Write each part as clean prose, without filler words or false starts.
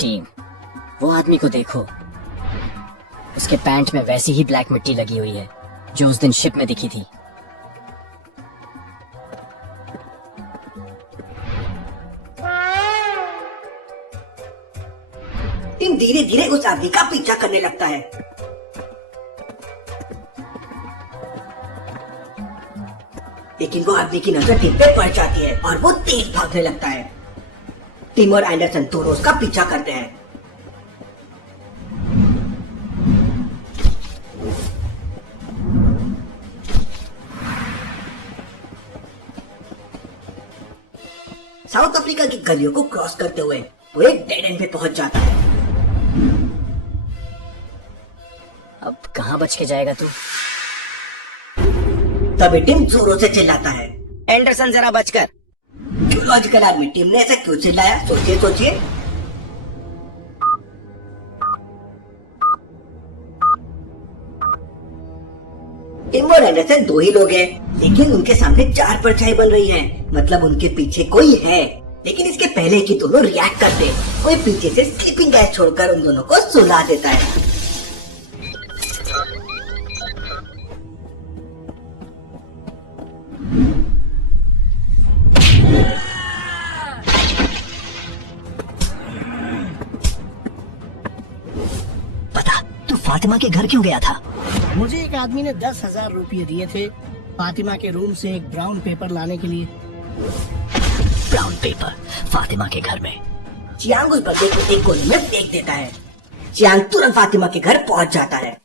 Team, वो आदमी को देखो। उसके पैंट में वैसी ही ब्लैक मिट्टी लगी हुई है जो उस दिन शिप में दिखी थी। टीम धीरे धीरे उस आदमी का पीछा करने लगता है। लेकिन वो आदमी की नजर टीम पे पड़ जाती है और वो तेज भागने लगता है। टीम और एंडरसन दोनों उसका पीछा करते हैं। साउथ अफ्रीका की गलियों को क्रॉस करते हुए वो एक डेड एंड पे पहुंच जाता है। अब कहाँ बच के जाएगा तू? तभी टीम जोरों से चिल्लाता है, एंडरसन जरा बचकर। क्यों लॉजिकल आदमी, टीम ने ऐसा क्यों चिल्लाया? सोचिए सोचिए। टिम और एंडरसन दो ही लोग हैं, लेकिन उनके सामने चार परछाई बन रही हैं। मतलब उनके पीछे कोई है। लेकिन इसके पहले कि दोनों रिएक्ट करते, कोई पीछे से स्लीपिंग गैस छोड़कर उन दोनों को सुला देता है। बता, तू फातिमा के घर क्यों गया था? मुझे एक आदमी ने 10,000 रुपये दिए थे फातिमा के रूम से एक ब्राउन पेपर लाने के लिए। ब्राउन पेपर फातिमा के घर में। चियांग उस बंदे को एक कोने में फेंक देता है। चियांग तुरंत फातिमा के घर पहुंच जाता है।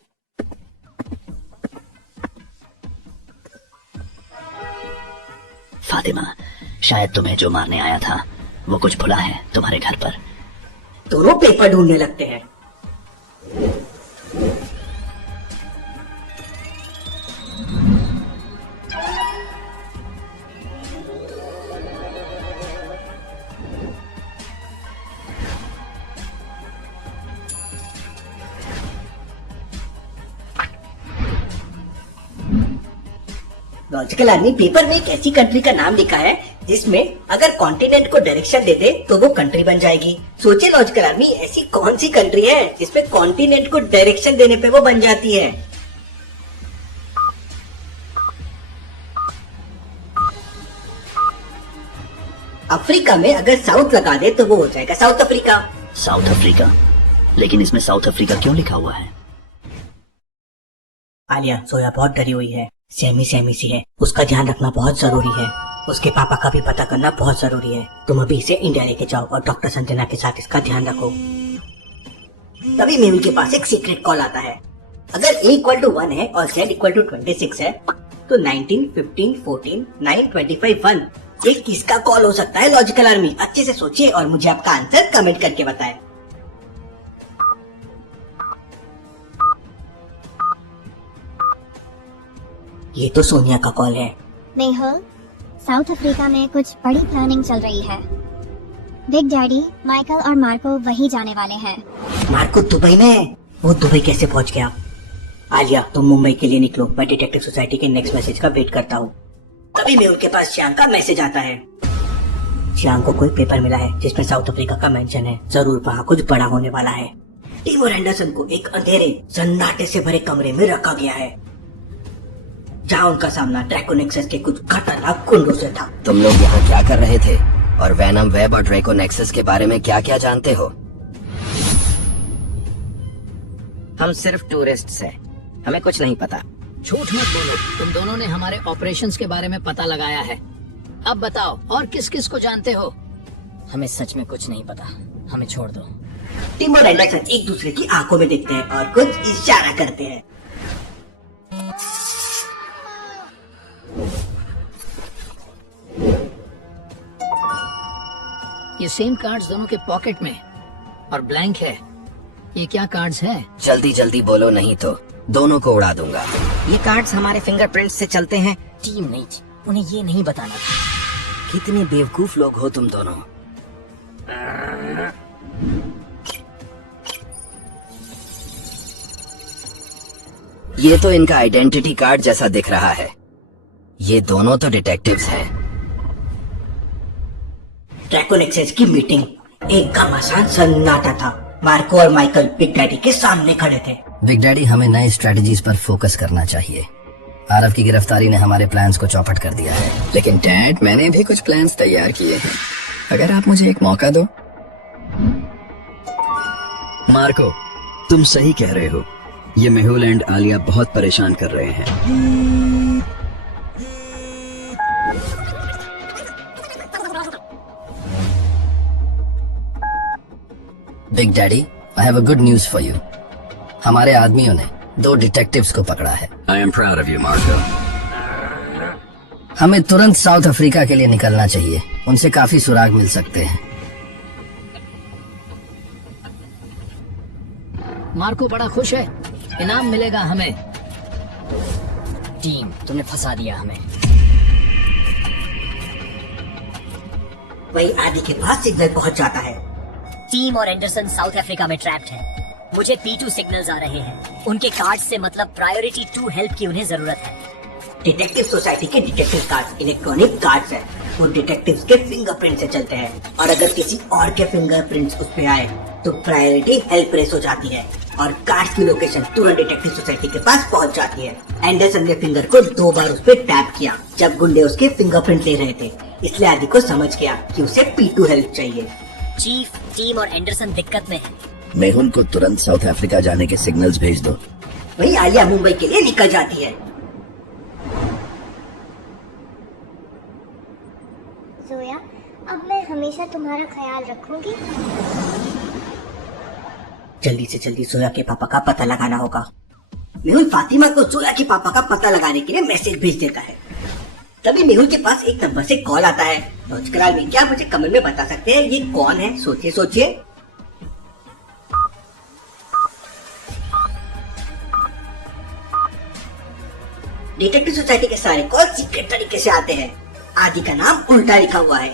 फातिमा, शायद तुम्हें जो मारने आया था वो कुछ भुला है तुम्हारे घर पर। दोनों पेपर ढूंढने लगते हैं। लॉजिकल आदमी पेपर में एक ऐसी कंट्री का नाम लिखा है जिसमें अगर कॉन्टिनेंट को डायरेक्शन दे दे तो वो कंट्री बन जाएगी। सोचिए लॉजिकल आदमी, ऐसी कौन सी कंट्री है जिसमें कॉन्टिनेंट को डायरेक्शन देने पे वो बन जाती है? अफ्रीका में अगर साउथ लगा दे तो वो हो जाएगा साउथ अफ्रीका। South Africa? लेकिन इसमें साउथ अफ्रीका क्यों लिखा हुआ है? आलिया, सोया बहुत डरी हुई है। सहमी सी है। उसका ध्यान रखना बहुत जरूरी है। उसके पापा का भी पता करना बहुत जरूरी है। तुम अभी इसे इंडिया लेके जाओ और डॉक्टर संजना के साथ इसका ध्यान रखो। तभी मेहुल के पास एक सीक्रेट कॉल आता है। अगर A=1 है और Z=26 है तो 19, 15, 14, 9, 25, 1 ये किसका कॉल हो सकता है? लॉजिकल आर्मी, अच्छे से सोचिए और मुझे आपका आंसर कमेंट करके बताएं। ये तो सोनिया का कॉल है। मेहुल, साउथ अफ्रीका में कुछ बड़ी प्लानिंग चल रही है। बिग डैडी, माइकल और मार्को वहीं जाने वाले हैं। मार्को दुबई में? वो दुबई कैसे पहुंच गया? आलिया, तुम मुंबई के लिए निकलो। मैं डिटेक्टिव सोसाइटी के नेक्स्ट मैसेज का वेट करता हूँ। तभी मैं उनके पास चियांग का मैसेज आता है। चियांग को कोई पेपर मिला है जिसमें साउथ अफ्रीका का मेंशन है। जरूर वहाँ कुछ बड़ा होने वाला है। टीम और एंडरसन को एक अंधेरे सन्नाटे से भरे कमरे में रखा गया है जहाँ उनका सामना ड्रैको नेक्सस के कुछ खतरनाक गुंडों से था। तुम लोग यहाँ क्या कर रहे थे और वेनम वेब और ड्रैको नेक्सस के बारे में क्या क्या जानते हो? हम सिर्फ टूरिस्ट्स हैं, हमें कुछ नहीं पता। झूठ मत बोलो, तुम दोनों ने हमारे ऑपरेशंस के बारे में पता लगाया है। अब बताओ, और किस किस को जानते हो? हमें सच में कुछ नहीं पता, हमें छोड़ दो। टिम और एंडरसन एक दूसरे की आंखों में देखते हैं और कुछ इशारा करते हैं। ये सेम कार्ड्स दोनों के पॉकेट में और ब्लैंक है। ये क्या कार्ड्स हैं? जल्दी जल्दी बोलो, नहीं तो दोनों को उड़ा दूंगा। ये कार्ड्स हमारे फिंगरप्रिंट्स से चलते हैं। टीम नहीं थी, उन्हें ये नहीं बताना था। कितने बेवकूफ लोग हो तुम दोनों। ये तो इनका आइडेंटिटी कार्ड जैसा दिख रहा है। ये दोनों तो डिटेक्टिव्स हैं। ड्रैको नेक्सस की मीटिंग। एक घमासान सन्नाटा था। मार्को और माइकल बिग डैडी के सामने खड़े थे। बिग डैडी, हमें नए स्ट्रेटजीज पर फोकस करना चाहिए। आरव की गिरफ्तारी ने हमारे प्लान्स को चौपट कर दिया है। लेकिन डैड, मैंने भी कुछ प्लान्स तैयार किए हैं। अगर आप मुझे एक मौका दो। मार्को, तुम सही कह रहे हो। ये मेहुल एंड आलिया बहुत परेशान कर रहे हैं। Big daddy, I have a good news for you. हमारे आदमियों ने 2 डिटेक्टिव्स को पकड़ा है। I am proud of you Marco. हमें तुरंत साउथ अफ्रीका के लिए निकलना चाहिए। उनसे काफी सुराग मिल सकते हैं। मार्को बड़ा खुश है, इनाम मिलेगा हमें। टीम, तुमने फंसा दिया हमें। वही आदि के पास सिग्नल पहुंच जाता है। टीम और एंडरसन साउथ अफ्रीका में ट्रैप्ड हैं। मुझे P2 सिग्नल्स आ रहे हैं। उनके कार्ड से मतलब प्रायोरिटी 2 हेल्प की उन्हें जरूरत है। डिटेक्टिव सोसाइटी के डिटेक्टिव कार्ड इलेक्ट्रॉनिक कार्ड्स हैं। वो डिटेक्टिव्स के फिंगरप्रिंट से चलते हैं और अगर किसी और के फिंगरप्रिंट्स उस पे आए तो प्रायोरिटी हेल्प रेस हो जाती है और कार्ड्स की लोकेशन तुरंत डिटेक्टिव सोसाइटी के पास पहुंच जाती है। एंडरसन ने फिंगर को 2 बार उस पे टैप किया जब गुंडे उसके फिंगरप्रिंट ले रहे थे, इसलिए आदि को समझ गया कि उसे P2 हेल्प चाहिए। चीफ, टीम और एंडरसन दिक्कत में है। मेहुल को तुरंत साउथ अफ्रीका जाने के सिग्नल्स भेज दो। वही आलिया मुंबई के लिए निकल जाती है। जोया, अब मैं हमेशा तुम्हारा ख्याल रखूंगी। जल्दी से जल्दी जोया के पापा का पता लगाना होगा। मेहुल फातिमा को जोया के पापा का पता लगाने के लिए मैसेज भेज देता है। तभी मेहुल के पास एक नंबर से कॉल आता है। लॉजिकल में क्या मुझे कमेंट में बता सकते हैं ये कौन है? सोचिए सोचिए। डिटेक्टिव सोसाइटी के सारे कॉल सीक्रेट तरीके से आते हैं। आदि का नाम उल्टा लिखा हुआ है,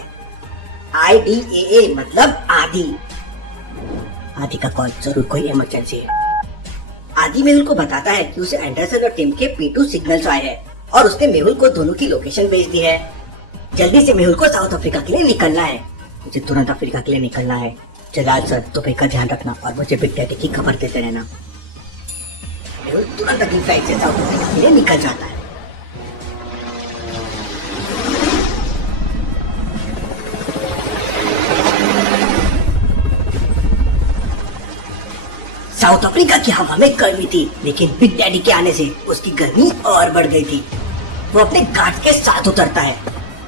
IDAA मतलब आदि। आदि का कॉल जरूर कोई इमरजेंसी है। आदि मेहुल को बताता है कि उसे एंडरसन और टिम के P2 सिग्नल्स आए हैं और उसने मेहुल को दोनों की लोकेशन भेज दी है। जल्दी से मेहुल को साउथ अफ्रीका के लिए निकलना है। मुझे तुरंत अफ्रीका के लिए निकलना है। जलाल सर, दोपहर का ध्यान रखना और मुझे बिग डैडी की खबर देते रहना। मेहुल तुरंत अगली फ्लाइट से साउथ अफ्रीका के लिए निकल जाता है। साउथ अफ्रीका की हवा में गर्मी थी, लेकिन बिग डैडी के आने से उसकी गर्मी और बढ़ गई थी। वो अपने गार्ड के साथ उतरता है।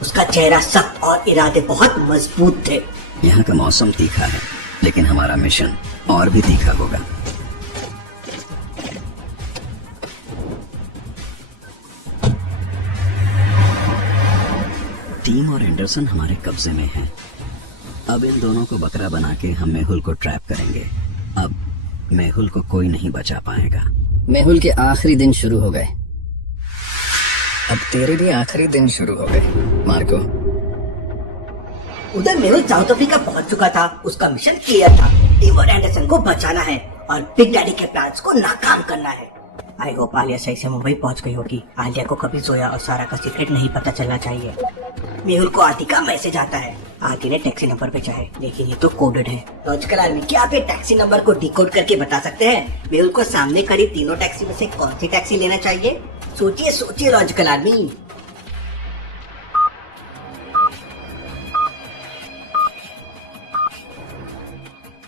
उसका चेहरा सख्त और इरादे बहुत मजबूत थे। यहाँ का मौसम तीखा है, लेकिन हमारा मिशन और भी तीखा होगा। टीम और एंडरसन हमारे कब्जे में हैं। अब इन दोनों को बकरा बना के हम मेहुल को ट्रैप करेंगे। अब मेहुल को कोई नहीं बचा पाएगा। मेहुल के आखिरी दिन शुरू हो गए। अब तेरे भी आखिरी दिन शुरू हो गए मार्को। उधर मेहुल साउथ अफ्रीका पहुंच चुका था। उसका मिशन क्लियर था। टिम और एंडरसन को बचाना है और बिग डैडी के प्लान्स को नाकाम करना है। आई होप आलिया सही से मुंबई पहुंच गई होगी। आलिया को कभी जोया और सारा का सीक्रेट नहीं पता चलना चाहिए। मेहुल को आदि का मैसेज आता है। आदि ने टैक्सी नंबर भेजा है, लेकिन ये तो कोडेड है। लॉजिकल आर्मी, क्या आप ये टैक्सी नंबर को डिकोड करके बता सकते हैं? मेहुल को सामने खड़ी तीनों टैक्सी में से कौन सी टैक्सी लेना चाहिए? सोचिए सोचिए logical army.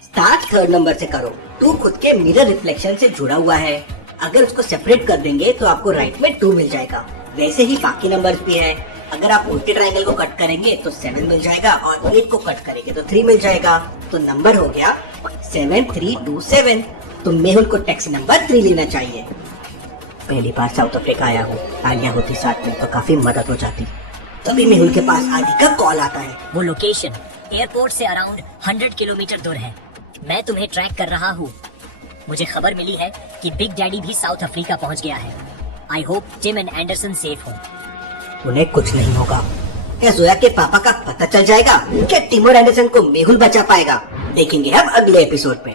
Start 3rd number से करो। 2 खुद के मिरर रिफ्लेक्शन से जुड़ा हुआ है। अगर उसको सेपरेट कर देंगे तो आपको राइट में 2 मिल जाएगा। वैसे ही बाकी नंबर्स भी है। अगर आप उल्टे ट्रायंगल को कट करेंगे तो 7 मिल जाएगा और 8 को कट करेंगे तो 3 मिल जाएगा। तो नंबर हो गया 7327। तो मेहुल को टैक्सी नंबर 3 लेना चाहिए। पहली बार साउथ अफ्रीका आया हूँ। आलिया होती साथ में तो काफी मदद हो जाती। तभी मेहुल के पास आदि का कॉल आता है। वो लोकेशन एयरपोर्ट से अराउंड 100 किलोमीटर दूर है। मैं तुम्हें ट्रैक कर रहा हूँ। मुझे खबर मिली है कि बिग डैडी भी साउथ अफ्रीका पहुँच गया है। I hope Tim and Anderson safe हो। उन्हें कुछ नहीं होगा। क्या जोया के पापा का पता चल जाएगा? क्या टिम और एंडरसन को मेहुल बचा पाएगा? देखेंगे हम अगले एपिसोड में।